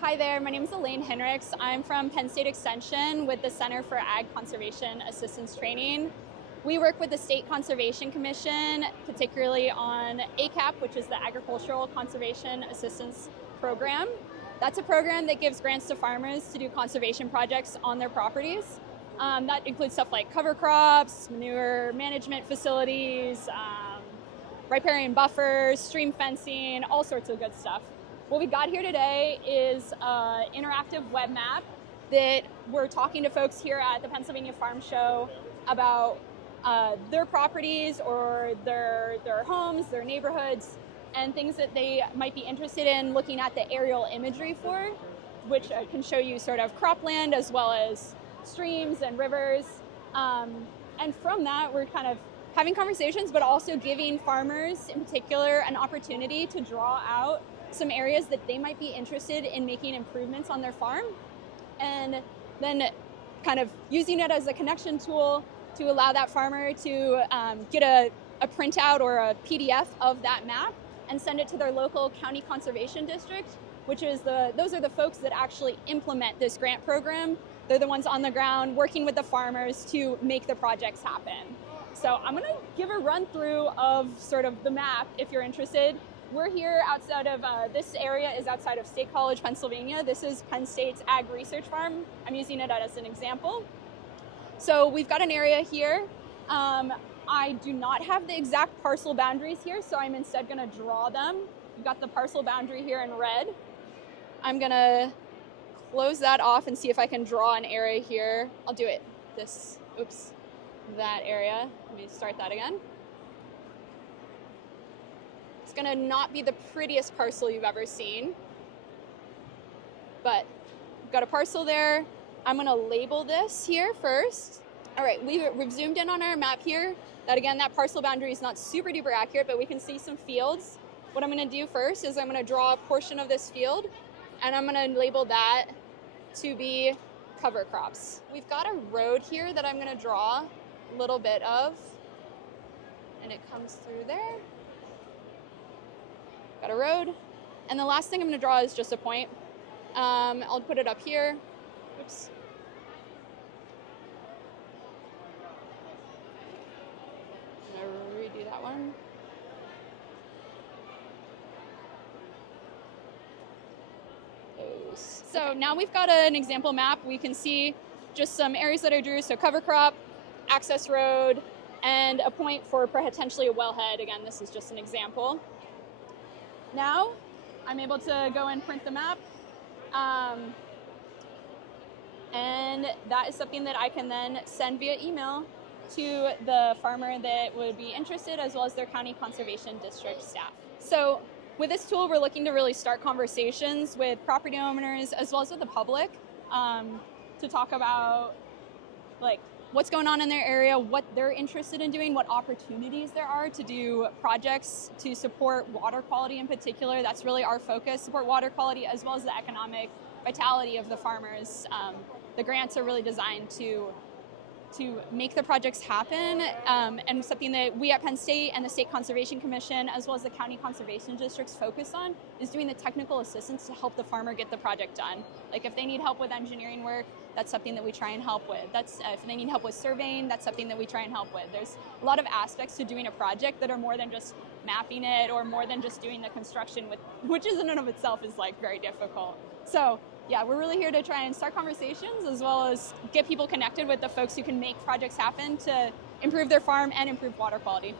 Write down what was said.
Hi there, my name is Elaine Hinrichs. I'm from Penn State Extension with the Center for Ag Conservation Assistance Training. We work with the State Conservation Commission, particularly on ACAP, which is the Agricultural Conservation Assistance Program. That's a program that gives grants to farmers to do conservation projects on their properties. That includes stuff like cover crops, manure management facilities, riparian buffers, stream fencing, all sorts of good stuff. What we got here today is an interactive web map that we're talking to folks here at the Pennsylvania Farm Show about their properties or their homes, their neighborhoods, and things that they might be interested in looking at the aerial imagery for, which can show you sort of cropland as well as streams and rivers. And from that, we're kind of having conversations, but also giving farmers in particular an opportunity to draw out some areas that they might be interested in making improvements on their farm, and then kind of using it as a connection tool to allow that farmer to get a printout or a PDF of that map and send it to their local county conservation district, which is those are the folks that actually implement this grant program. They're the ones on the ground working with the farmers to make the projects happen. So I'm gonna give a run through of sort of the map if you're interested. We're here outside of, this area is outside of State College, Pennsylvania. This is Penn State's Ag Research Farm. I'm using it as an example. So we've got an area here. I do not have the exact parcel boundaries here, so I'm instead gonna draw them. We've got the parcel boundary here in red. I'm gonna close that off and see if I can draw an area here. I'll do it that area. Let me start that again. It's gonna not be the prettiest parcel you've ever seen, but we've got a parcel there. I'm gonna label this here first. All right, we've zoomed in on our map here. That parcel boundary is not super duper accurate, but we can see some fields. What I'm gonna do first is I'm gonna draw a portion of this field, and I'm gonna label that to be cover crops. We've got a road here that I'm gonna draw a little bit of, and it comes through there. Got a road. And the last thing I'm gonna draw is just a point. I'll put it up here. Oops. I'm gonna redo that one. So now we've got an example map. We can see just some areas that I drew. So cover crop, access road, and a point for potentially a wellhead. Again, this is just an example. Now I'm able to go and print the map, and that is something that I can then send via email to the farmer that would be interested, as well as their county conservation district staff. So with this tool, we're looking to really start conversations with property owners as well as with the public to talk about like what's going on in their area, what they're interested in doing, what opportunities there are to do projects to support water quality in particular. That's really our focus, support water quality as well as the economic vitality of the farmers. The grants are really designed to make the projects happen, and something that we at Penn State and the State Conservation Commission, as well as the county conservation districts, focus on is doing the technical assistance to help the farmer get the project done. Like if they need help with engineering work, that's something that we try and help with. If they need help with surveying, that's something that we try and help with. There's a lot of aspects to doing a project that are more than just mapping it or more than just doing the construction, which in and of itself is like very difficult. So yeah, we're really here to try and start conversations as well as get people connected with the folks who can make projects happen to improve their farm and improve water quality.